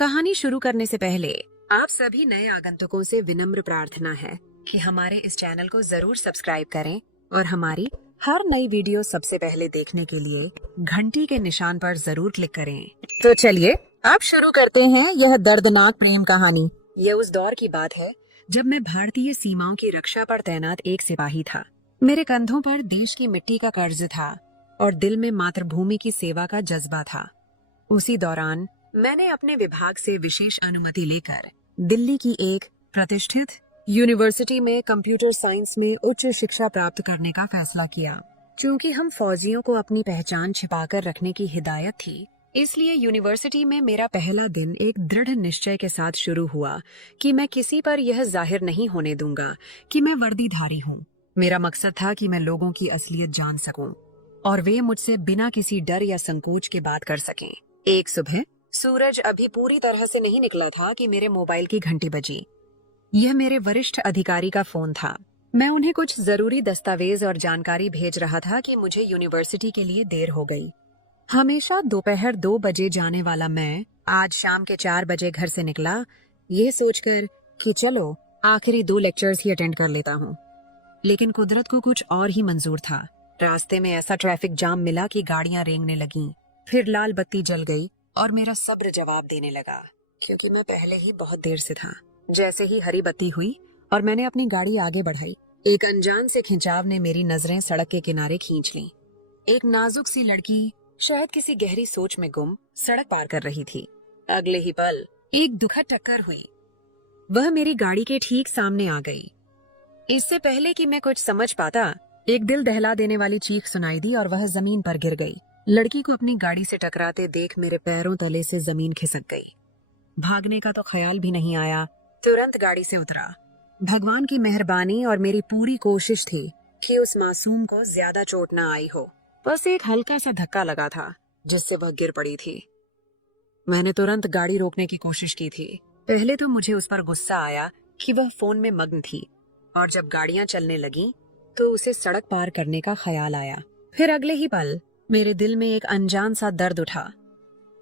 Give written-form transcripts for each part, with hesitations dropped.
कहानी शुरू करने से पहले आप सभी नए आगंतुकों से विनम्र प्रार्थना है कि हमारे इस चैनल को जरूर सब्सक्राइब करें और हमारी हर नई वीडियो सबसे पहले देखने के लिए घंटी के निशान पर जरूर क्लिक करें। तो चलिए अब शुरू करते हैं यह दर्दनाक प्रेम कहानी। ये उस दौर की बात है जब मैं भारतीय सीमाओं की रक्षा पर तैनात एक सिपाही था। मेरे कंधों पर देश की मिट्टी का कर्ज था और दिल में मातृभूमि की सेवा का जज्बा था। उसी दौरान मैंने अपने विभाग से विशेष अनुमति लेकर दिल्ली की एक प्रतिष्ठित यूनिवर्सिटी में कंप्यूटर साइंस में उच्च शिक्षा प्राप्त करने का फैसला किया। क्योंकि हम फौजियों को अपनी पहचान छिपाकर रखने की हिदायत थी, इसलिए यूनिवर्सिटी में मेरा पहला दिन एक दृढ़ निश्चय के साथ शुरू हुआ कि मैं किसी पर यह जाहिर नहीं होने दूंगा कि मैं वर्दीधारी हूँ। मेरा मकसद था कि मैं लोगों की असलियत जान सकूं और वे मुझसे बिना किसी डर या संकोच के बात कर सकें। एक सुबह सूरज अभी पूरी तरह से नहीं निकला था कि मेरे मोबाइल की घंटी बजी। यह मेरे वरिष्ठ अधिकारी का फोन था। मैं उन्हें कुछ जरूरी दस्तावेज और जानकारी भेज रहा था कि मुझे यूनिवर्सिटी के लिए देर हो गई। हमेशा दोपहर 2 बजे जाने वाला मैं आज शाम के 4 बजे घर से निकला, यह सोचकर कि चलो आखिरी 2 लेक्चर्स ही अटेंड कर लेता हूँ। लेकिन कुदरत को कुछ और ही मंजूर था। रास्ते में ऐसा ट्रैफिक जाम मिला कि गाड़ियां रेंगने लगीं। फिर लाल बत्ती जल गई और मेरा सब्र जवाब देने लगा, क्योंकि मैं पहले ही बहुत देर से था। जैसे ही हरी बत्ती हुई और मैंने अपनी गाड़ी आगे बढ़ाई, एक अनजान से खिंचाव ने मेरी नजरें सड़क के किनारे खींच लीं। एक नाजुक सी लड़की शायद किसी गहरी सोच में गुम सड़क पार कर रही थी। अगले ही पल एक दुखद टक्कर हुई। वह मेरी गाड़ी के ठीक सामने आ गई। इससे पहले कि मैं कुछ समझ पाता, एक दिल दहला देने वाली चीख सुनाई दी और वह जमीन पर गिर गई। लड़की को अपनी गाड़ी से टकराते देख मेरे पैरों तले से जमीन खिसक गई। भागने का तो ख्याल भी नहीं आया, तुरंत गाड़ी से उतरा। भगवान की मेहरबानी और मेरी पूरी कोशिश थी कि उस मासूम को ज्यादा चोट न आई हो। बस एक हल्का सा धक्का लगा था जिससे वह गिर पड़ी थी। मैंने तुरंत गाड़ी रोकने की कोशिश की थी। पहले तो मुझे उस पर गुस्सा आया कि वह फोन में मग्न थी, और जब गाड़ियां चलने लगीं तो उसे सड़क पार करने का ख्याल आया। फिर अगले ही पल मेरे दिल में एक अनजान सा दर्द उठा।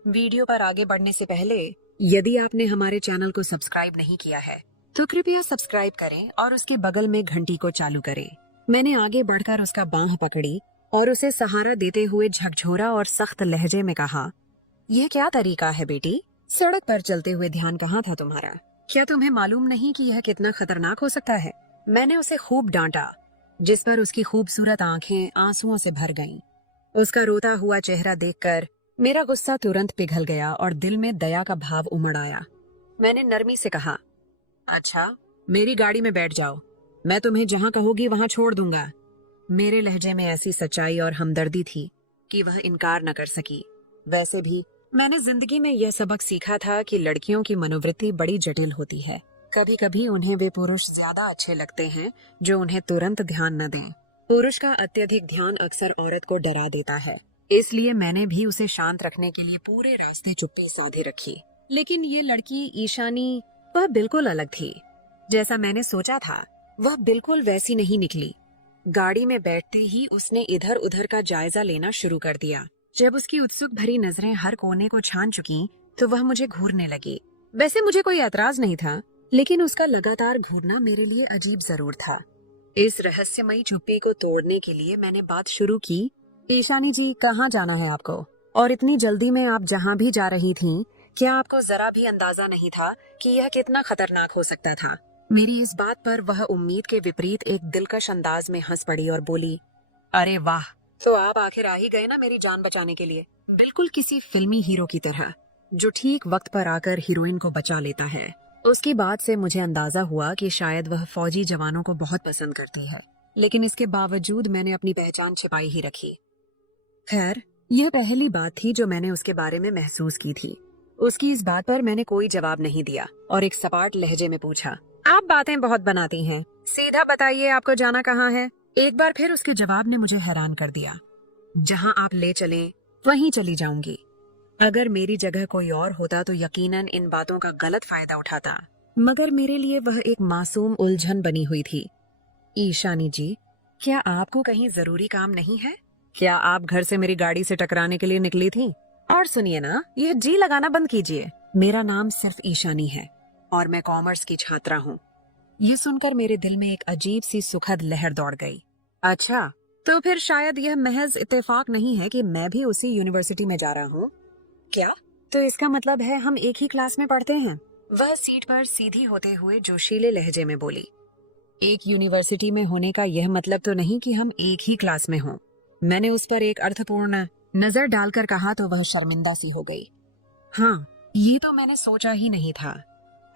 वीडियो पर आगे बढ़ने से पहले यदि आपने हमारे चैनल को सब्सक्राइब नहीं किया है तो कृपया सब्सक्राइब करें और उसके बगल में घंटी को चालू करें। मैंने आगे बढ़कर उसका बांह पकड़ी और उसे सहारा देते हुए झकझोरा और सख्त लहजे में कहा, यह क्या तरीका है बेटी? सड़क पर चलते हुए ध्यान कहाँ था तुम्हारा? क्या तुम्हें मालूम नहीं कि यह कितना खतरनाक हो सकता है? मैंने उसे खूब डांटा, जिस पर उसकी खूबसूरत आंखें आंसुओं से भर गईं। उसका रोता हुआ चेहरा देखकर मेरा गुस्सा तुरंत पिघल गया और दिल में दया का भाव उमड़ आया। मैंने नरमी से कहा, अच्छा, मेरी गाड़ी में बैठ जाओ, मैं तुम्हें जहां कहोगी वहां छोड़ दूंगा। मेरे लहजे में ऐसी सच्चाई और हमदर्दी थी कि वह इनकार न कर सकी। वैसे भी मैंने जिंदगी में यह सबक सीखा था कि लड़कियों की मनोवृत्ति बड़ी जटिल होती है। कभी कभी उन्हें वे पुरुष ज्यादा अच्छे लगते हैं जो उन्हें तुरंत ध्यान न दें। पुरुष का अत्यधिक ध्यान अक्सर औरत को डरा देता है। इसलिए मैंने भी उसे शांत रखने के लिए पूरे रास्ते चुप्पी साधे रखी। लेकिन ये लड़की ईशानी, वह बिल्कुल अलग थी। जैसा मैंने सोचा था वह बिल्कुल वैसी नहीं निकली। गाड़ी में बैठते ही उसने इधर उधर का जायजा लेना शुरू कर दिया। जब उसकी उत्सुक भरी नजरें हर कोने को छान चुकी तो वह मुझे घूरने लगी। वैसे मुझे कोई एतराज नहीं था, लेकिन उसका लगातार घूरना मेरे लिए अजीब जरूर था। इस रहस्यमयी चुप्पी को तोड़ने के लिए मैंने बात शुरू की, ईशानी जी, कहाँ जाना है आपको? और इतनी जल्दी में आप जहाँ भी जा रही थीं, क्या आपको जरा भी अंदाजा नहीं था कि यह कितना खतरनाक हो सकता था? मेरी इस बात पर वह उम्मीद के विपरीत एक दिलकश अंदाज में हंस पड़ी और बोली, अरे वाह, तो आप आखिर आ ही गए ना मेरी जान बचाने के लिए। बिल्कुल किसी फिल्मी हीरो की तरह जो ठीक वक्त पर आकर हीरोइन को बचा लेता है। उसकी बात से मुझे अंदाजा हुआ कि शायद वह फौजी जवानों को बहुत पसंद करती है, लेकिन इसके बावजूद मैंने अपनी पहचान छिपाई ही रखी। खैर, यह पहली बात थी जो मैंने उसके बारे में महसूस की थी। उसकी इस बात पर मैंने कोई जवाब नहीं दिया और एक सपाट लहजे में पूछा, आप बातें बहुत बनाती हैं, सीधा बताइए आपको जाना कहाँ है? एक बार फिर उसके जवाब ने मुझे हैरान कर दिया। जहाँ आप ले चलें वहीं चली जाऊंगी। अगर मेरी जगह कोई और होता तो यकीनन इन बातों का गलत फायदा उठाता, मगर मेरे लिए वह एक मासूम उलझन बनी हुई थी। ईशानी जी, क्या आपको कहीं जरूरी काम नहीं है? क्या आप घर से मेरी गाड़ी से टकराने के लिए निकली थी? और सुनिए ना, ये जी लगाना बंद कीजिए। मेरा नाम सिर्फ ईशानी है और मैं कॉमर्स की छात्रा हूँ। ये सुनकर मेरे दिल में एक अजीब सी सुखद लहर दौड़ गई। अच्छा, तो फिर शायद यह महज इत्तेफाक नहीं है कि मैं भी उसी यूनिवर्सिटी में जा रहा हूँ। क्या? तो इसका मतलब है हम एक ही क्लास में पढ़ते हैं? वह सीट पर सीधी होते हुए जोशीले लहजे में बोली। एक यूनिवर्सिटी में होने का यह मतलब तो नहीं कि हम एक ही क्लास में हों। मैंने उस पर एक अर्थपूर्ण नजर डालकर कहा तो वह शर्मिंदा सी हो गई। हाँ, ये तो मैंने सोचा ही नहीं था।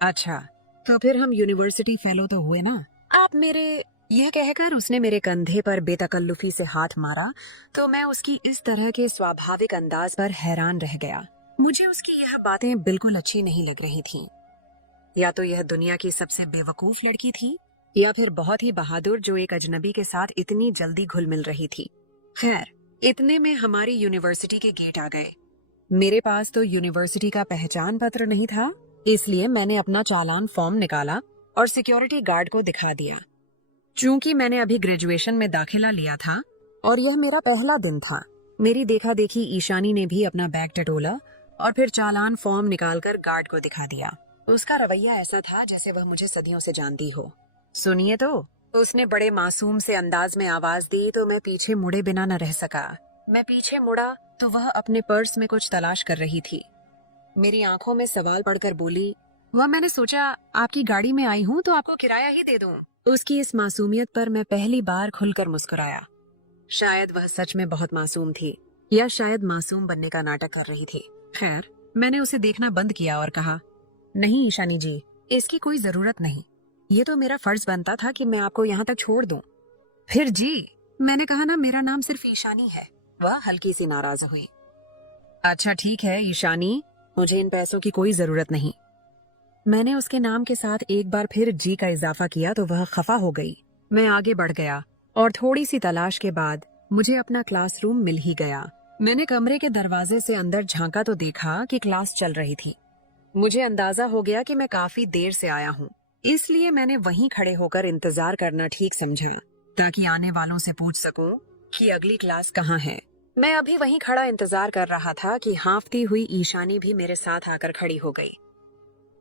अच्छा, तो फिर हम यूनिवर्सिटी फेलो तो हुए ना? आप मेरे यह कहकर उसने मेरे कंधे पर बेतकल्लुफी से हाथ मारा तो मैं उसकी इस तरह के स्वाभाविक अंदाज पर हैरान रह गया। मुझे उसकी यह बातें बिल्कुल अच्छी नहीं लग रही थीं। या तो यह दुनिया की सबसे बेवकूफ लड़की थी या फिर बहुत ही बहादुर जो एक अजनबी के साथ इतनी जल्दी घुल मिल रही थी। खैर, इतने में हमारी यूनिवर्सिटी के गेट आ गए। मेरे पास तो यूनिवर्सिटी का पहचान पत्र नहीं था, इसलिए मैंने अपना चालान फॉर्म निकाला और सिक्योरिटी गार्ड को दिखा दिया। चूंकि मैंने अभी ग्रेजुएशन में दाखिला लिया था और यह मेरा पहला दिन था, मेरी देखा देखी ईशानी ने भी अपना बैग टटोला और फिर चालान फॉर्म निकालकर गार्ड को दिखा दिया। उसका रवैया ऐसा था जैसे वह मुझे सदियों से जानती हो। सुनिए तो, उसने बड़े मासूम से अंदाज में आवाज दी तो मैं पीछे मुड़े बिना न रह सका। मैं पीछे मुड़ा तो वह अपने पर्स में कुछ तलाश कर रही थी। मेरी आंखों में सवाल पड़कर बोली, वह मैंने सोचा आपकी गाड़ी में आई हूँ तो आपको किराया ही दे दूं। उसकी इस मासूमियत पर मैं पहली बार खुलकर मुस्कुराया। शायद वह सच में बहुत मासूम थी या शायद मासूम बनने का नाटक कर रही थी। खैर, मैंने उसे देखना बंद किया और कहा, नहीं ईशानी जी, इसकी कोई जरूरत नहीं। ये तो मेरा फर्ज बनता था कि मैं आपको यहाँ तक छोड़ दूं। फिर जी, मैंने कहा ना मेरा नाम सिर्फ ईशानी है। वह हल्की सी नाराज हुई। अच्छा ठीक है ईशानी, मुझे इन पैसों की कोई जरूरत नहीं। मैंने उसके नाम के साथ एक बार फिर जी का इजाफा किया तो वह खफा हो गई। मैं आगे बढ़ गया और थोड़ी सी तलाश के बाद मुझे अपना क्लासरूम मिल ही गया। मैंने कमरे के दरवाजे से अंदर झांका तो देखा कि क्लास चल रही थी। मुझे अंदाजा हो गया कि मैं काफी देर से आया हूँ, इसलिए मैंने वहीं खड़े होकर इंतजार करना ठीक समझा ताकि आने वालों से पूछ सकूं कि अगली क्लास कहाँ है। मैं अभी वहीं खड़ा इंतजार कर रहा था कि हाँफती हुई ईशानी भी मेरे साथ आकर खड़ी हो गई।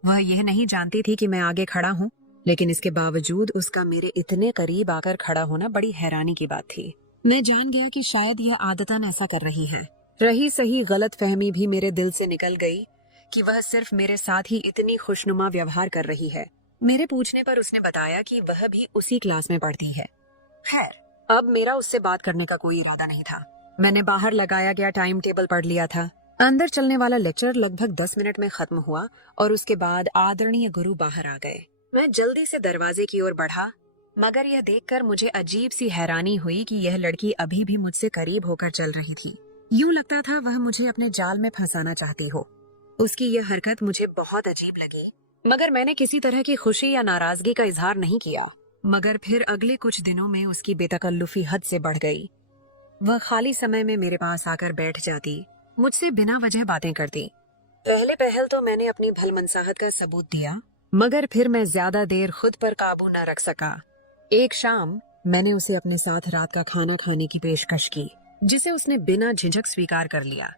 वह यह नहीं जानती थी कि मैं आगे खड़ा हूँ, लेकिन इसके बावजूद उसका मेरे इतने करीब आकर खड़ा होना बड़ी हैरानी की बात थी। मैं जान गया कि शायद यह आदतन ऐसा कर रही है। रही सही गलत फहमी भी मेरे दिल से निकल गई कि वह सिर्फ मेरे साथ ही इतनी खुशनुमा व्यवहार कर रही है। मेरे पूछने पर उसने बताया कि वह भी उसी क्लास में पढ़ती है। खैर, अब मेरा उससे बात करने का कोई इरादा नहीं था। मैंने बाहर लगाया गया टाइम टेबल पढ़ लिया था। अंदर चलने वाला लेक्चर लगभग 10 मिनट में खत्म हुआ और उसके बाद आदरणीय गुरु बाहर आ गए। मैं जल्दी से दरवाजे की ओर बढ़ा, मगर यह देखकर मुझे अजीब सी हैरानी हुई कि यह लड़की अभी भी मुझसे करीब होकर चल रही थी। यूं लगता था वह मुझे अपने जाल में फंसाना चाहती हो। उसकी यह हरकत मुझे बहुत अजीब लगी, मगर मैंने किसी तरह की खुशी या नाराजगी का इजहार नहीं किया। मगर फिर अगले कुछ दिनों में उसकी बेतकल्लुफी हद से बढ़ गई। वह खाली समय में मेरे पास आकर बैठ जाती, मुझसे बिना वजह बातें करती। पहले पहल तो मैंने अपनी भलमनसाहत का सबूत दिया, मगर फिर मैं ज्यादा देर खुद पर काबू न रख सका। एक शाम मैंने उसे अपने साथ रात का खाना खाने की पेशकश की, जिसे उसने बिना झिझक स्वीकार कर लिया।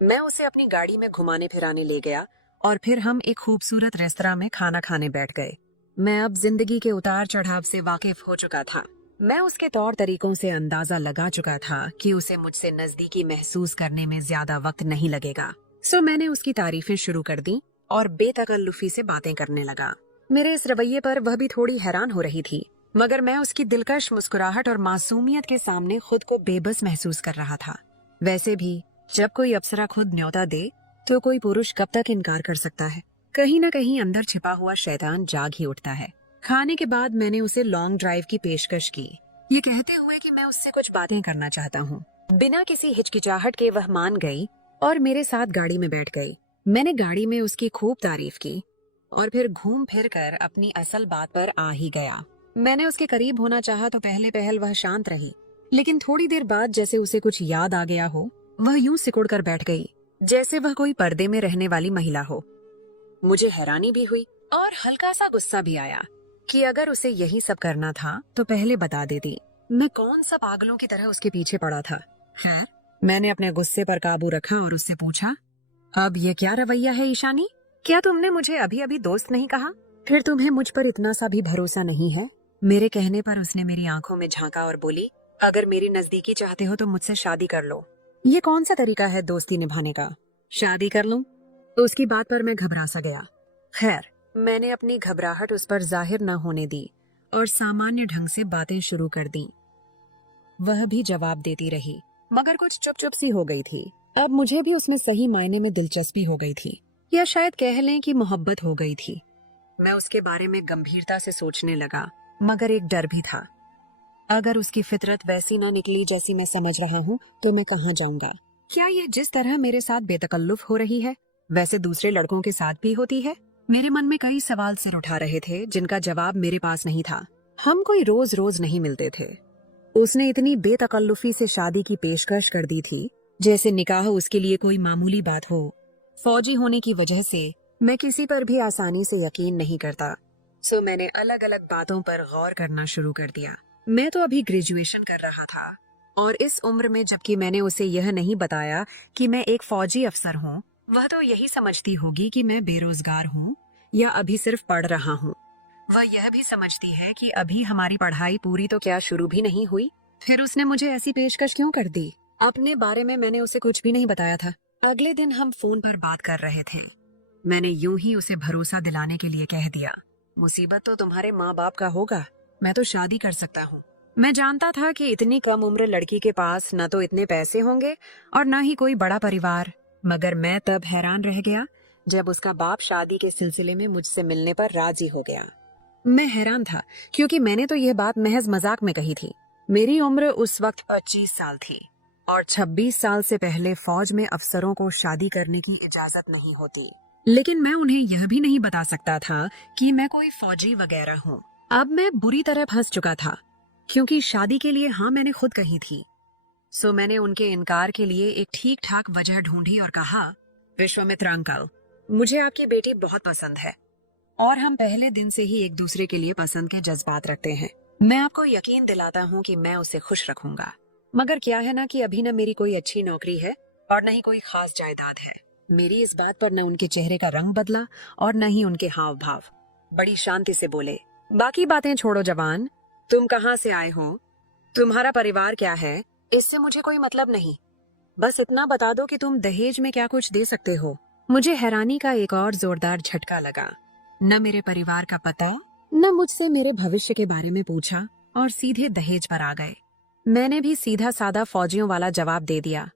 मैं उसे अपनी गाड़ी में घुमाने फिराने ले गया और फिर हम एक खूबसूरत रेस्तरां में खाना खाने बैठ गए। मैं अब जिंदगी के उतार चढ़ाव से वाकिफ हो चुका था। मैं उसके तौर तरीकों से अंदाजा लगा चुका था कि उसे मुझसे नजदीकी महसूस करने में ज्यादा वक्त नहीं लगेगा। सो मैंने उसकी तारीफें शुरू कर दी और बेतकल्लुफी से बातें करने लगा। मेरे इस रवैये पर वह भी थोड़ी हैरान हो रही थी, मगर मैं उसकी दिलकश मुस्कुराहट और मासूमियत के सामने खुद को बेबस महसूस कर रहा था। वैसे भी जब कोई अप्सरा खुद न्योता दे तो कोई पुरुष कब तक इनकार कर सकता है। कहीं न कहीं अंदर छिपा हुआ शैतान जाग ही उठता है। खाने के बाद मैंने उसे लॉन्ग ड्राइव की पेशकश की, ये कहते हुए कि मैं उससे कुछ बातें करना चाहता हूँ। बिना किसी हिचकिचाहट के वह मान गई और मेरे साथ गाड़ी में बैठ गई। मैंने गाड़ी में उसकी खूब तारीफ की और फिर घूम फिर कर अपनी असल बात पर आ ही गया। मैंने उसके करीब होना चाहा तो पहले पहल वह शांत रही, लेकिन थोड़ी देर बाद जैसे उसे कुछ याद आ गया हो, वह यूं सिकुड़ कर बैठ गई जैसे वह कोई पर्दे में रहने वाली महिला हो। मुझे हैरानी भी हुई और हल्का सा गुस्सा भी आया कि अगर उसे यही सब करना था तो पहले बता देती। मैं कौन सा पागलों की तरह उसके पीछे पड़ा था। खैर, मैंने अपने गुस्से पर काबू रखा और उससे पूछा, अब ये क्या रवैया है ईशानी? क्या तुमने मुझे अभी अभी दोस्त नहीं कहा? फिर तुम्हें मुझ पर इतना सा भी भरोसा नहीं है? मेरे कहने पर उसने मेरी आंखों में झांका और बोली, अगर मेरी नजदीकी चाहते हो तो मुझसे शादी कर लो। ये कौन सा तरीका है दोस्ती निभाने का? शादी कर लूं? तो उसकी बात पर मैं घबरा सा गया। खैर, मैंने अपनी घबराहट उस पर जाहिर न होने दी और सामान्य ढंग से बातें शुरू कर दी। वह भी जवाब देती रही, मगर कुछ चुप चुप सी हो गई थी। अब मुझे भी उसमें सही मायने में दिलचस्पी हो गई थी, या शायद कह लें कि मोहब्बत हो गई थी। मैं उसके बारे में गंभीरता से सोचने लगा, मगर एक डर भी था। अगर उसकी फितरत वैसी ना निकली जैसी मैं समझ रहा हूँ तो मैं कहाँ जाऊंगा? क्या ये जिस तरह मेरे साथ बेतकल्लुफ हो रही है वैसे दूसरे लड़कों के साथ भी होती है? मेरे मन में कई सवाल सिर उठा रहे थे जिनका जवाब मेरे पास नहीं था। हम कोई रोज रोज नहीं मिलते थे। उसने इतनी बेतकल्लुफी से शादी की पेशकश कर दी थी जैसे निकाह उसके लिए कोई मामूली बात हो। फौजी होने की वजह से मैं किसी पर भी आसानी से यकीन नहीं करता, सो मैंने अलग अलग बातों पर गौर करना शुरू कर दिया। मैं तो अभी ग्रेजुएशन कर रहा था और इस उम्र में जबकि मैंने उसे यह नहीं बताया कि मैं एक फौजी अफसर हूँ, वह तो यही समझती होगी कि मैं बेरोजगार हूँ या अभी सिर्फ पढ़ रहा हूँ। वह यह भी समझती है कि अभी हमारी पढ़ाई पूरी तो क्या शुरू भी नहीं हुई। फिर उसने मुझे ऐसी पेशकश क्यों कर दी? अपने बारे में मैंने उसे कुछ भी नहीं बताया था। अगले दिन हम फोन पर बात कर रहे थे। मैंने यूं ही उसे भरोसा दिलाने के लिए कह दिया, मुसीबत तो तुम्हारे माँ बाप का होगा, मैं तो शादी कर सकता हूँ। मैं जानता था कि इतनी कम उम्र लड़की के पास न तो इतने पैसे होंगे और न ही कोई बड़ा परिवार, मगर मैं तब हैरान रह गया जब उसका बाप शादी के सिलसिले में मुझसे मिलने पर राजी हो गया। मैं हैरान था क्योंकि मैंने तो यह बात महज मजाक में कही थी। मेरी उम्र उस वक्त 25 साल थी और 26 साल से पहले फौज में अफसरों को शादी करने की इजाजत नहीं होती। लेकिन मैं उन्हें यह भी नहीं बता सकता था कि मैं कोई फौजी वगैरह हूँ। अब मैं बुरी तरह फंस चुका था क्योंकि शादी के लिए हाँ मैंने खुद कही थी। सो मैंने उनके इनकार के लिए एक ठीक ठाक वजह ढूंढी और कहा, विश्वामित्र अंकल, मुझे आपकी बेटी बहुत पसंद है और हम पहले दिन से ही एक दूसरे के लिए पसंद के जज्बात रखते हैं। मैं आपको यकीन दिलाता हूँ कि मैं उसे खुश रखूंगा, मगर क्या है ना कि अभी न मेरी कोई अच्छी नौकरी है और न ही कोई खास जायदाद है। मेरी इस बात पर न उनके चेहरे का रंग बदला और न ही उनके हाव भाव। बड़ी शांति से बोले, बाकी बातें छोड़ो जवान, तुम कहाँ से आए हो, तुम्हारा परिवार क्या है, इससे मुझे कोई मतलब नहीं। बस इतना बता दो कि तुम दहेज में क्या कुछ दे सकते हो। मुझे हैरानी का एक और जोरदार झटका लगा। न मेरे परिवार का पता, न मुझसे मेरे भविष्य के बारे में पूछा और सीधे दहेज पर आ गए। मैंने भी सीधा सादा फौजियों वाला जवाब दे दिया,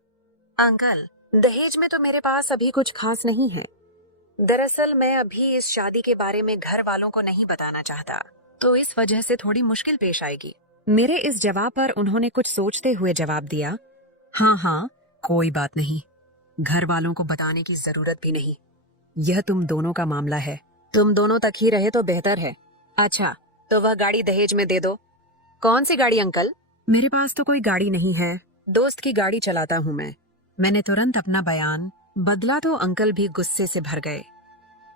अंकल, दहेज में तो मेरे पास अभी कुछ खास नहीं है। दरअसल मैं अभी इस शादी के बारे में घर वालों को नहीं बताना चाहता, तो इस वजह से थोड़ी मुश्किल पेश आएगी। मेरे इस जवाब पर उन्होंने कुछ सोचते हुए जवाब दिया, हाँ हाँ, कोई बात नहीं, घर वालों को बताने की जरूरत भी नहीं। यह तुम दोनों का मामला है, तुम दोनों तक ही रहे तो बेहतर है। अच्छा, तो वह गाड़ी दहेज में दे दो। कौन सी गाड़ी अंकल? मेरे पास तो कोई गाड़ी नहीं है, दोस्त की गाड़ी चलाता हूँ मैं। मैंने तुरंत अपना बयान बदला तो अंकल भी गुस्से से भर गए।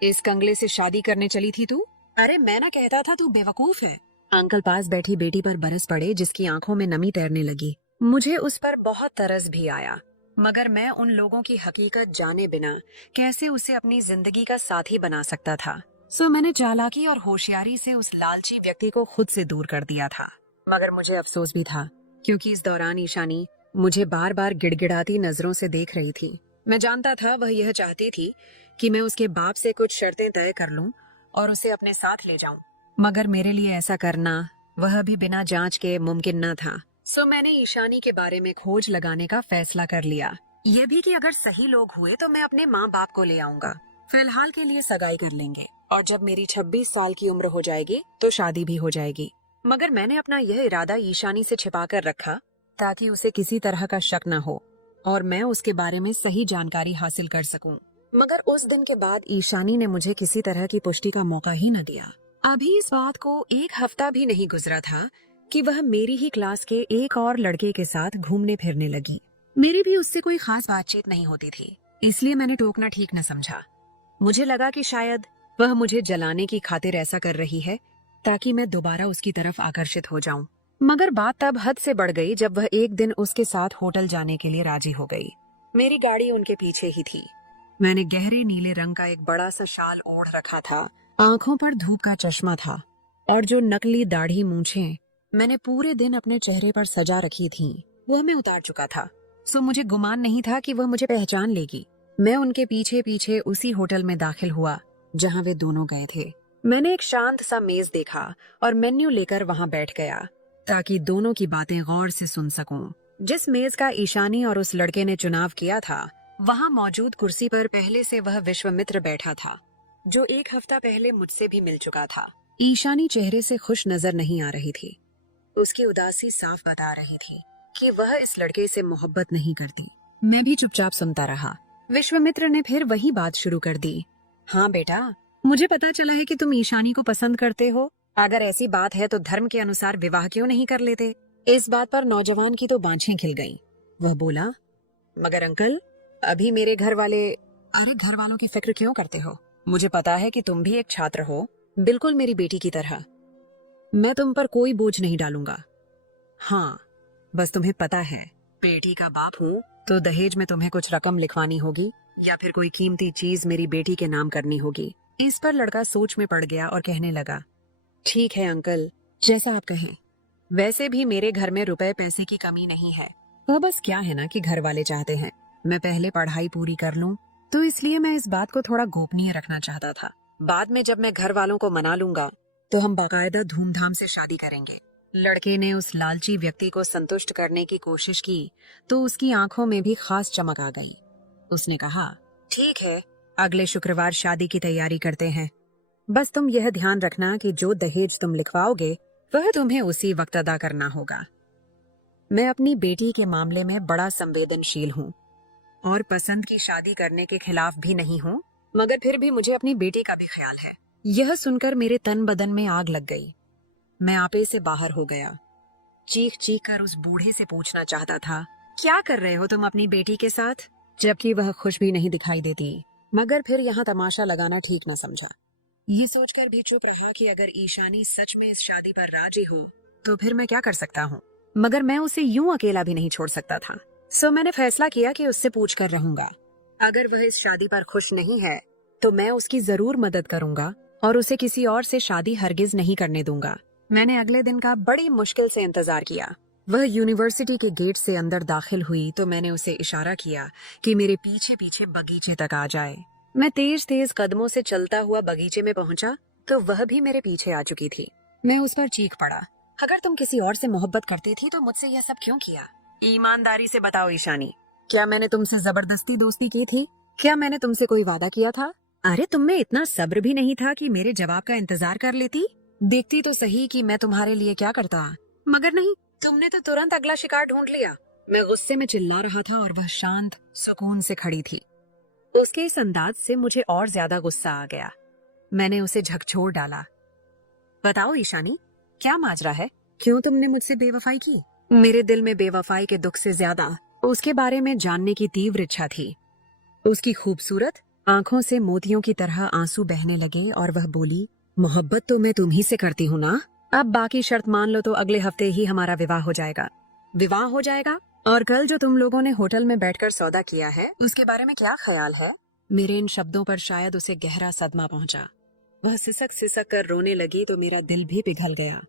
इस कंगले से शादी करने चली थी तू? अरे मैं ना कहता था तू बेवकूफ है। अंकल पास बैठी बेटी पर बरस पड़े जिसकी आंखों में नमी तैरने लगी। मुझे उस पर बहुत तरस भी आया, मगर मैं उन लोगों की हकीकत जाने बिना कैसे उसे अपनी जिंदगी का साथी बना सकता था। सो मैंने चालाकी और होशियारी से उस लालची व्यक्ति को खुद से दूर कर दिया था। मगर मुझे अफसोस भी था क्योंकि इस दौरान ईशानी मुझे बार बार गिड़गिड़ाती नजरों से देख रही थी। मैं जानता था वह यह चाहती थी कि मैं उसके बाप से कुछ शर्तें तय कर लूं और उसे अपने साथ ले जाऊं, मगर मेरे लिए ऐसा करना वह भी बिना जांच के मुमकिन न था। सो मैंने ईशानी के बारे में खोज लगाने का फैसला कर लिया। ये भी कि अगर सही लोग हुए तो मैं अपने माँ बाप को ले आऊंगा। फिलहाल के लिए सगाई कर लेंगे और जब मेरी 26 साल की उम्र हो जाएगी तो शादी भी हो जाएगी। मगर मैंने अपना यह इरादा ईशानी से छिपा कर रखा ताकि उसे किसी तरह का शक न हो और मैं उसके बारे में सही जानकारी हासिल कर सकूं। मगर उस दिन के बाद ईशानी ने मुझे किसी तरह की पुष्टि का मौका ही न दिया। अभी इस बात को एक हफ्ता भी नहीं गुजरा था कि वह मेरी ही क्लास के एक और लड़के के साथ घूमने फिरने लगी। मेरी भी उससे कोई खास बातचीत नहीं होती थी, इसलिए मैंने टोकना ठीक न समझा। मुझे लगा कि शायद वह मुझे जलाने की खातिर ऐसा कर रही है ताकि मैं दोबारा उसकी तरफ आकर्षित हो जाऊं। मगर बात तब हद से बढ़ गई जब वह एक दिन उसके साथ होटल जाने के लिए राजी हो गई। मेरी गाड़ी उनके पीछे ही थी। मैंने गहरे नीले रंग का एक बड़ा सा शाल ओढ़ रखा था, आंखों पर धूप का चश्मा था और जो नकली दाढ़ी मूंछें मैंने पूरे दिन अपने चेहरे पर सजा रखी थीं, वह मैं उतार चुका था। सो मुझे गुमान नहीं था कि वह मुझे पहचान लेगी। मैं उनके पीछे पीछे उसी होटल में दाखिल हुआ जहां वे दोनों गए थे। मैंने एक शांत सा मेज देखा और मेन्यू लेकर वहां बैठ गया ताकि दोनों की बातें गौर से सुन सकूं। जिस मेज का ईशानी और उस लड़के ने चुनाव किया था, वहां मौजूद कुर्सी पर पहले से वह विश्वामित्र बैठा था, जो एक हफ्ता पहले मुझसे भी मिल चुका था। ईशानी चेहरे से खुश नजर नहीं आ रही थी। उसकी उदासी साफ बता रही थी कि वह इस लड़के से मोहब्बत नहीं करती। मैं भी चुपचाप सुनता रहा। विश्वामित्र ने फिर वही बात शुरू कर दी। हाँ बेटा, मुझे पता चला है कि तुम ईशानी को पसंद करते हो। अगर ऐसी बात है तो धर्म के अनुसार विवाह क्यों नहीं कर लेते? इस बात पर नौजवान की तो बाँछें खिल गईं। वह बोला, मगर अंकल, अभी मेरे घर वाले। अरे घर वालों की फिक्र क्यों करते हो? मुझे पता है कि तुम भी एक छात्र हो, बिल्कुल मेरी बेटी की तरह। मैं तुम पर कोई बोझ नहीं डालूंगा। हाँ, बस तुम्हें पता है, बेटी का बाप हूँ तो दहेज में तुम्हें कुछ रकम लिखवानी होगी या फिर कोई कीमती चीज मेरी बेटी के नाम करनी होगी। इस पर लड़का सोच में पड़ गया और कहने लगा, ठीक है अंकल, जैसा आप कहें। वैसे भी मेरे घर में रुपए पैसे की कमी नहीं है। वह बस क्या है ना कि घर वाले चाहते हैं मैं पहले पढ़ाई पूरी कर लूं, तो इसलिए मैं इस बात को थोड़ा गोपनीय रखना चाहता था। बाद में जब मैं घर वालों को मना लूंगा तो हम बाकायदा धूमधाम से शादी करेंगे। लड़के ने उस लालची व्यक्ति को संतुष्ट करने की कोशिश की तो उसकी आंखों में भी खास चमक आ गई। उसने कहा, ठीक है, अगले शुक्रवार शादी की तैयारी करते हैं। बस तुम यह ध्यान रखना कि जो दहेज तुम लिखवाओगे वह तुम्हें उसी वक्त अदा करना होगा। मैं अपनी बेटी के मामले में बड़ा संवेदनशील हूँ और पसंद की शादी करने के खिलाफ भी नहीं हूँ, मगर फिर भी मुझे अपनी बेटी का भी ख्याल है। यह सुनकर मेरे तन बदन में आग लग गई। मैं आपे से बाहर हो गया। चीख चीख कर उस बूढ़े से पूछना चाहता था, क्या कर रहे हो तुम अपनी बेटी के साथ? जबकि वह खुश भी नहीं दिखाई देती, मगर फिर यहाँ तमाशा लगाना ठीक न समझा। ये सोचकर भी चुप रहा कि अगर ईशानी सच में इस शादी पर राजी हो तो फिर मैं क्या कर सकता हूँ, मगर मैं उसे यूं अकेला भी नहीं छोड़ सकता था। सो मैंने फैसला किया कि उससे पूछ कर रहूंगा। अगर वह इस शादी पर खुश नहीं है तो मैं उसकी जरूर मदद करूंगा और उसे किसी और से शादी हरगिज नहीं करने दूंगा। मैंने अगले दिन का बड़ी मुश्किल से इंतजार किया। वह यूनिवर्सिटी के गेट से अंदर दाखिल हुई तो मैंने उसे इशारा किया कि मेरे पीछे पीछे बगीचे तक आ जाए। मैं तेज तेज कदमों से चलता हुआ बगीचे में पहुंचा तो वह भी मेरे पीछे आ चुकी थी। मैं उस पर चीख पड़ा, अगर तुम किसी और से मोहब्बत करती थी तो मुझसे यह सब क्यों किया? ईमानदारी से बताओ ईशानी, क्या मैंने तुमसे जबरदस्ती दोस्ती की थी? क्या मैंने तुमसे कोई वादा किया था? अरे तुम में इतना सब्र भी नहीं था कि मेरे जवाब का इंतजार कर लेती? देखती तो सही कि मैं तुम्हारे लिए क्या करता। मगर नहीं, तुमने तो तुरंत अगला शिकार ढूंढ लिया। मैं गुस्से में चिल्ला रहा था और वह शांत सुकून से खड़ी थी। उसके इस अंदाज से मुझे और ज्यादा गुस्सा आ गया। मैंने उसे झकझोर डाला, बताओ ईशानी, क्या माजरा है? क्यों तुमने मुझसे बेवफाई की? मेरे दिल में बेवफाई के दुख से ज्यादा उसके बारे में जानने की तीव्र इच्छा थी। उसकी खूबसूरत आंखों से मोतियों की तरह आंसू बहने लगे और वह बोली, मोहब्बत तो मैं तुम ही से करती हूँ ना। अब बाकी शर्त मान लो तो अगले हफ्ते ही हमारा विवाह हो जाएगा। विवाह हो जाएगा? और कल जो तुम लोगों ने होटल में बैठकर सौदा किया है उसके बारे में क्या ख्याल है? मेरे इन शब्दों पर शायद उसे गहरा सदमा पहुंचा। वह सिसक सिसक कर रोने लगी तो मेरा दिल भी पिघल गया।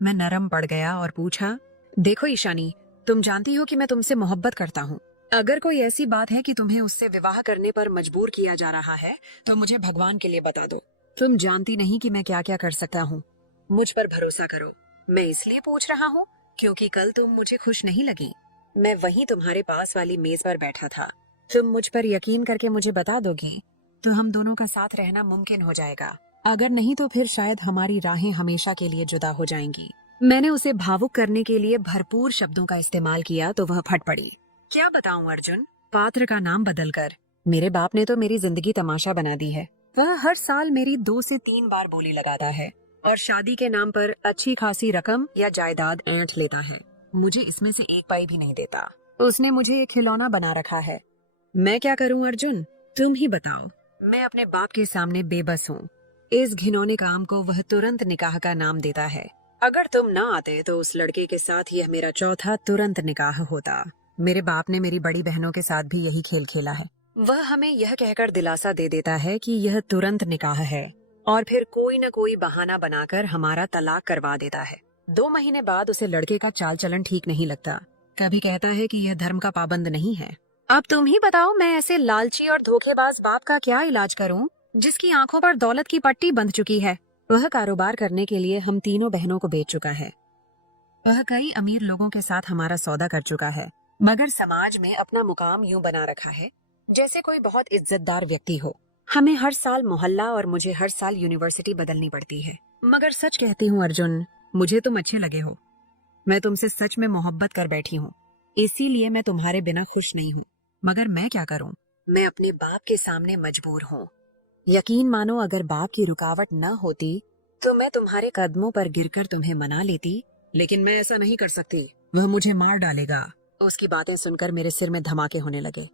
मैं नरम पड़ गया और पूछा, देखो ईशानी, तुम जानती हो कि मैं तुमसे मोहब्बत करता हूँ। अगर कोई ऐसी बात है कि तुम्हें उससे विवाह करने पर मजबूर किया जा रहा है तो मुझे भगवान के लिए बता दो। तुम जानती नहीं कि मैं क्या क्या कर सकता हूँ। मुझ पर भरोसा करो। मैं इसलिए पूछ रहा हूँ क्योंकि कल तुम मुझे खुश नहीं लगी। मैं वहीं तुम्हारे पास वाली मेज पर बैठा था। तुम मुझ पर यकीन करके मुझे बता दोगी तो हम दोनों का साथ रहना मुमकिन हो जाएगा। अगर नहीं तो फिर शायद हमारी राहें हमेशा के लिए जुदा हो जाएंगी। मैंने उसे भावुक करने के लिए भरपूर शब्दों का इस्तेमाल किया तो वह फट पड़ी। क्या बताऊं अर्जुन, पात्र का नाम बदलकर मेरे बाप ने तो मेरी जिंदगी तमाशा बना दी है। वह हर साल मेरी 2 से 3 बार बोली लगाता है और शादी के नाम पर अच्छी खासी रकम या जायदाद ऐंठ लेता है। मुझे इसमें से एक पाई भी नहीं देता। उसने मुझे एक खिलौना बना रखा है। मैं क्या करूं अर्जुन, तुम ही बताओ। मैं अपने बाप के सामने बेबस हूँ। इस घिनौने काम को वह तुरंत निकाह का नाम देता है। अगर तुम ना आते तो उस लड़के के साथ यह मेरा चौथा तुरंत निकाह होता। मेरे बाप ने मेरी बड़ी बहनों के साथ भी यही खेल खेला है। वह हमें यह कहकर दिलासा दे देता है कि यह तुरंत निकाह है और फिर कोई न कोई बहाना बनाकर हमारा तलाक करवा देता है। 2 महीने बाद उसे लड़के का चाल चलन ठीक नहीं लगता। कभी कहता है कि यह धर्म का पाबंद नहीं है। अब तुम ही बताओ, मैं ऐसे लालची और धोखेबाज बाप का क्या इलाज करूं, जिसकी आंखों पर दौलत की पट्टी बंध चुकी है। वह कारोबार करने के लिए हम तीनों बहनों को बेच चुका है। वह कई अमीर लोगों के साथ हमारा सौदा कर चुका है, मगर समाज में अपना मुकाम यूं बना रखा है जैसे कोई बहुत इज्जतदार व्यक्ति हो। हमें हर साल मोहल्ला और मुझे हर साल यूनिवर्सिटी बदलनी पड़ती है। मगर सच कहती हूँ अर्जुन, मुझे तुम अच्छे लगे हो। मैं तुमसे सच में मोहब्बत कर बैठी हूँ, इसीलिए मैं तुम्हारे बिना खुश नहीं हूँ। मगर मैं क्या करूँ, मैं अपने बाप के सामने मजबूर हूँ। यकीन मानो, अगर बाप की रुकावट न होती तो मैं तुम्हारे कदमों पर गिरकर तुम्हें मना लेती, लेकिन मैं ऐसा नहीं कर सकती। वह मुझे मार डालेगा। उसकी बातें सुनकर मेरे सिर में धमाके होने लगे।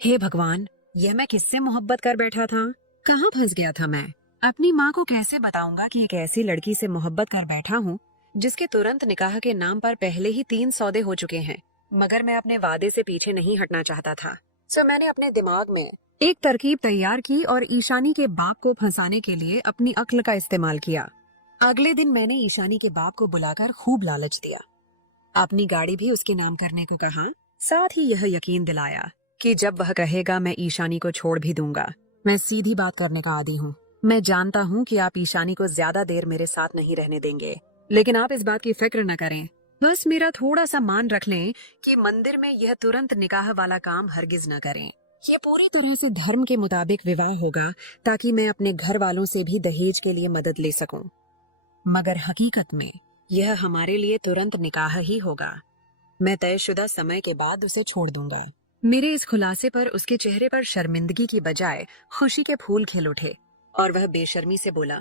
हे भगवान, यह मैं किससे मोहब्बत कर बैठा था? कहाँ फंस गया था मैं? अपनी माँ को कैसे बताऊंगा कि एक ऐसी लड़की से मोहब्बत कर बैठा हूँ जिसके तुरंत निकाह के नाम पर पहले ही 3 सौदे हो चुके हैं। मगर मैं अपने वादे से पीछे नहीं हटना चाहता था। सो मैंने अपने दिमाग में एक तरकीब तैयार की और ईशानी के बाप को फंसाने के लिए अपनी अक्ल का इस्तेमाल किया। अगले दिन मैंने ईशानी के बाप को बुलाकर खूब लालच दिया। अपनी गाड़ी भी उसके नाम करने को कहा। साथ ही यह यकीन दिलाया कि जब वह कहेगा मैं ईशानी को छोड़ भी दूंगा। मैं सीधी बात करने का आदी हूँ। मैं जानता हूँ कि आप ईशानी को ज्यादा देर मेरे साथ नहीं रहने देंगे, लेकिन आप इस बात की फिक्र न करें। बस मेरा थोड़ा सा मान रख लें कि मंदिर में यह तुरंत निकाह वाला काम हरगिज न करें। यह पूरी तरह से धर्म के मुताबिक विवाह होगा, ताकि मैं अपने घर वालों से भी दहेज के लिए मदद ले सकूं। मगर हकीकत में यह हमारे लिए तुरंत निकाह ही होगा। मैं तयशुदा समय के बाद उसे छोड़ दूंगा। मेरे इस खुलासे पर उसके चेहरे पर शर्मिंदगी की बजाय खुशी के फूल खिल उठे और वह बेशर्मी से बोला,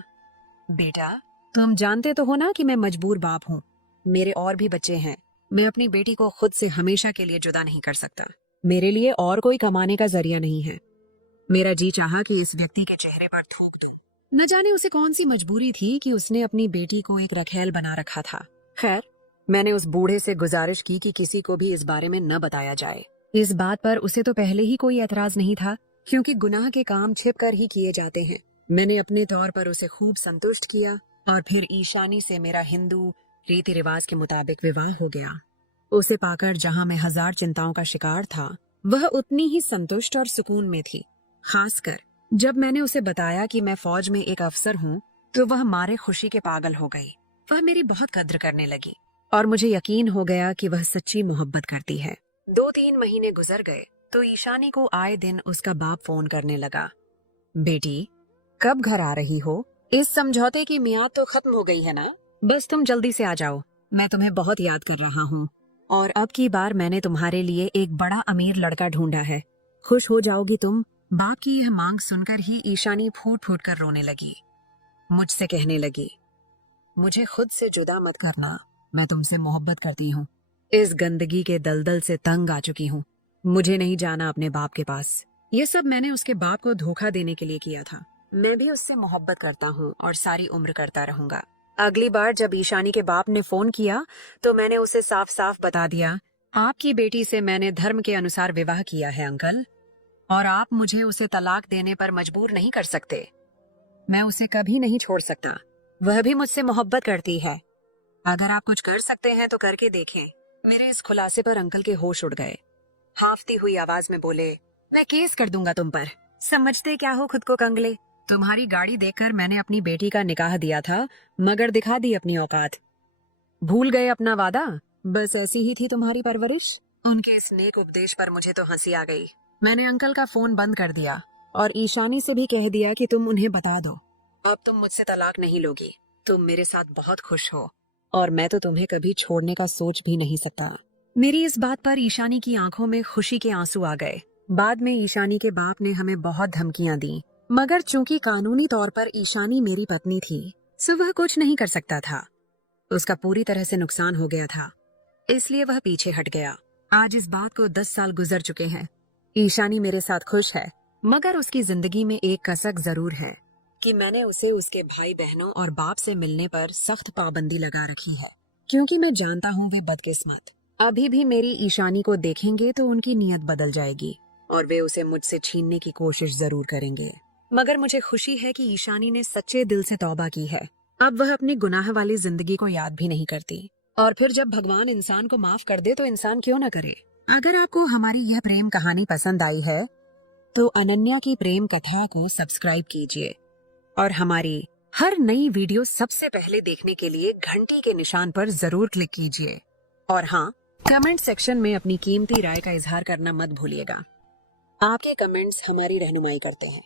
बेटा, तुम जानते तो हो ना कि मैं मजबूर बाप हूँ। मेरे और भी बच्चे हैं। मैं अपनी बेटी को खुद से हमेशा के लिए जुदा नहीं कर सकता। मेरे लिए और कोई कमाने का जरिया नहीं है। मेरा जी चाहा कि इस व्यक्ति के चेहरे पर थूक दूं। न जाने उसे कौन सी मजबूरी थी कि उसने अपनी बेटी को एक रखेल बना रखा था। खैर, मैंने उस बूढ़े से गुजारिश की कि किसी को भी इस बारे में न बताया जाए। इस बात पर उसे तो पहले ही कोई एतराज नहीं था, क्योंकि गुनाह के काम छिप कर ही किए जाते हैं। मैंने अपने तौर पर उसे खूब संतुष्ट किया और फिर ईशानी से मेरा हिंदू रीति रिवाज के मुताबिक विवाह हो गया। उसे पाकर जहां मैं 1000 चिंताओं का शिकार था, वह उतनी ही संतुष्ट और सुकून में थी। खासकर जब मैंने उसे बताया कि मैं फौज में एक अफसर हूँ, तो वह मारे खुशी के पागल हो गई। वह मेरी बहुत कद्र करने लगी और मुझे यकीन हो गया कि वह सच्ची मोहब्बत करती है। 2-3 महीने गुजर गए तो ईशानी को आए दिन उसका बाप फोन करने लगा। बेटी, कब घर आ रही हो? इस समझौते की मियाद तो खत्म हो गई है ना? बस तुम जल्दी से आ जाओ। मैं तुम्हें बहुत याद कर रहा हूँ और अब की बार मैंने तुम्हारे लिए एक बड़ा अमीर लड़का ढूंढा है। खुश हो जाओगी तुम। बाप की यह मांग सुनकर ही ईशानी फूट फूट कर रोने लगी। मुझसे कहने लगी, मुझे खुद से जुदा मत करना। मैं तुमसे मोहब्बत करती हूँ। इस गंदगी के दलदल से तंग आ चुकी हूँ। मुझे नहीं जाना अपने बाप के पास। ये सब मैंने उसके बाप को धोखा देने के लिए किया था। मैं भी उससे मोहब्बत करता हूँ और सारी उम्र करता रहूंगा। अगली बार जब ईशानी के बाप ने फोन किया तो मैंने उसे साफ साफ बता दिया, आपकी बेटी से मैंने धर्म के अनुसार विवाह किया है अंकल, और आप मुझे उसे तलाक देने पर मजबूर नहीं कर सकते। मैं उसे कभी नहीं छोड़ सकता। वह भी मुझसे मोहब्बत करती है। अगर आप कुछ कर सकते हैं तो करके देखें। मेरे इस खुलासे पर अंकल के होश उड़ गए। हाफती हुई आवाज में बोले, मैं केस कर दूंगा तुम पर। समझते क्या हो खुद को कंगले? तुम्हारी गाड़ी देखकर मैंने अपनी बेटी का निकाह दिया था, मगर दिखा दी अपनी औकात। भूल गए अपना वादा? बस ऐसी ही थी तुम्हारी परवरिश। उनके इस नेक उपदेश पर मुझे तो हंसी आ गई। मैंने अंकल का फोन बंद कर दिया और ईशानी से भी कह दिया कि तुम उन्हें बता दो, अब तुम मुझसे तलाक नहीं लोगी। तुम मेरे साथ बहुत खुश हो और मैं तो तुम्हें कभी छोड़ने का सोच भी नहीं सकता। मेरी इस बात पर ईशानी की आंखों में खुशी के आंसू आ गए। बाद में ईशानी के बाप ने हमें बहुत धमकियां दी, मगर चूंकि कानूनी तौर पर ईशानी मेरी पत्नी थी, सो वह कुछ नहीं कर सकता था। उसका पूरी तरह से नुकसान हो गया था, इसलिए वह पीछे हट गया। आज इस बात को 10 साल गुजर चुके हैं। ईशानी मेरे साथ खुश है, मगर उसकी जिंदगी में एक कसक जरूर है कि मैंने उसे उसके भाई बहनों और बाप से मिलने पर सख्त पाबंदी लगा रखी है, क्योंकि मैं जानता हूँ वे बदकिस्मत अभी भी मेरी ईशानी को देखेंगे तो उनकी नीयत बदल जाएगी और वे उसे मुझसे छीनने की कोशिश जरूर करेंगे। मगर मुझे खुशी है कि ईशानी ने सच्चे दिल से तौबा की है। अब वह अपनी गुनाह वाली जिंदगी को याद भी नहीं करती। और फिर जब भगवान इंसान को माफ कर दे तो इंसान क्यों न करे। अगर आपको हमारी यह प्रेम कहानी पसंद आई है तो अनन्या की प्रेम कथा को सब्सक्राइब कीजिए और हमारी हर नई वीडियो सबसे पहले देखने के लिए घंटी के निशान पर जरूर क्लिक कीजिए। और हाँ, कमेंट सेक्शन में अपनी कीमती राय का इजहार करना मत भूलिएगा। आपके कमेंट्स हमारी रहनुमाई करते हैं।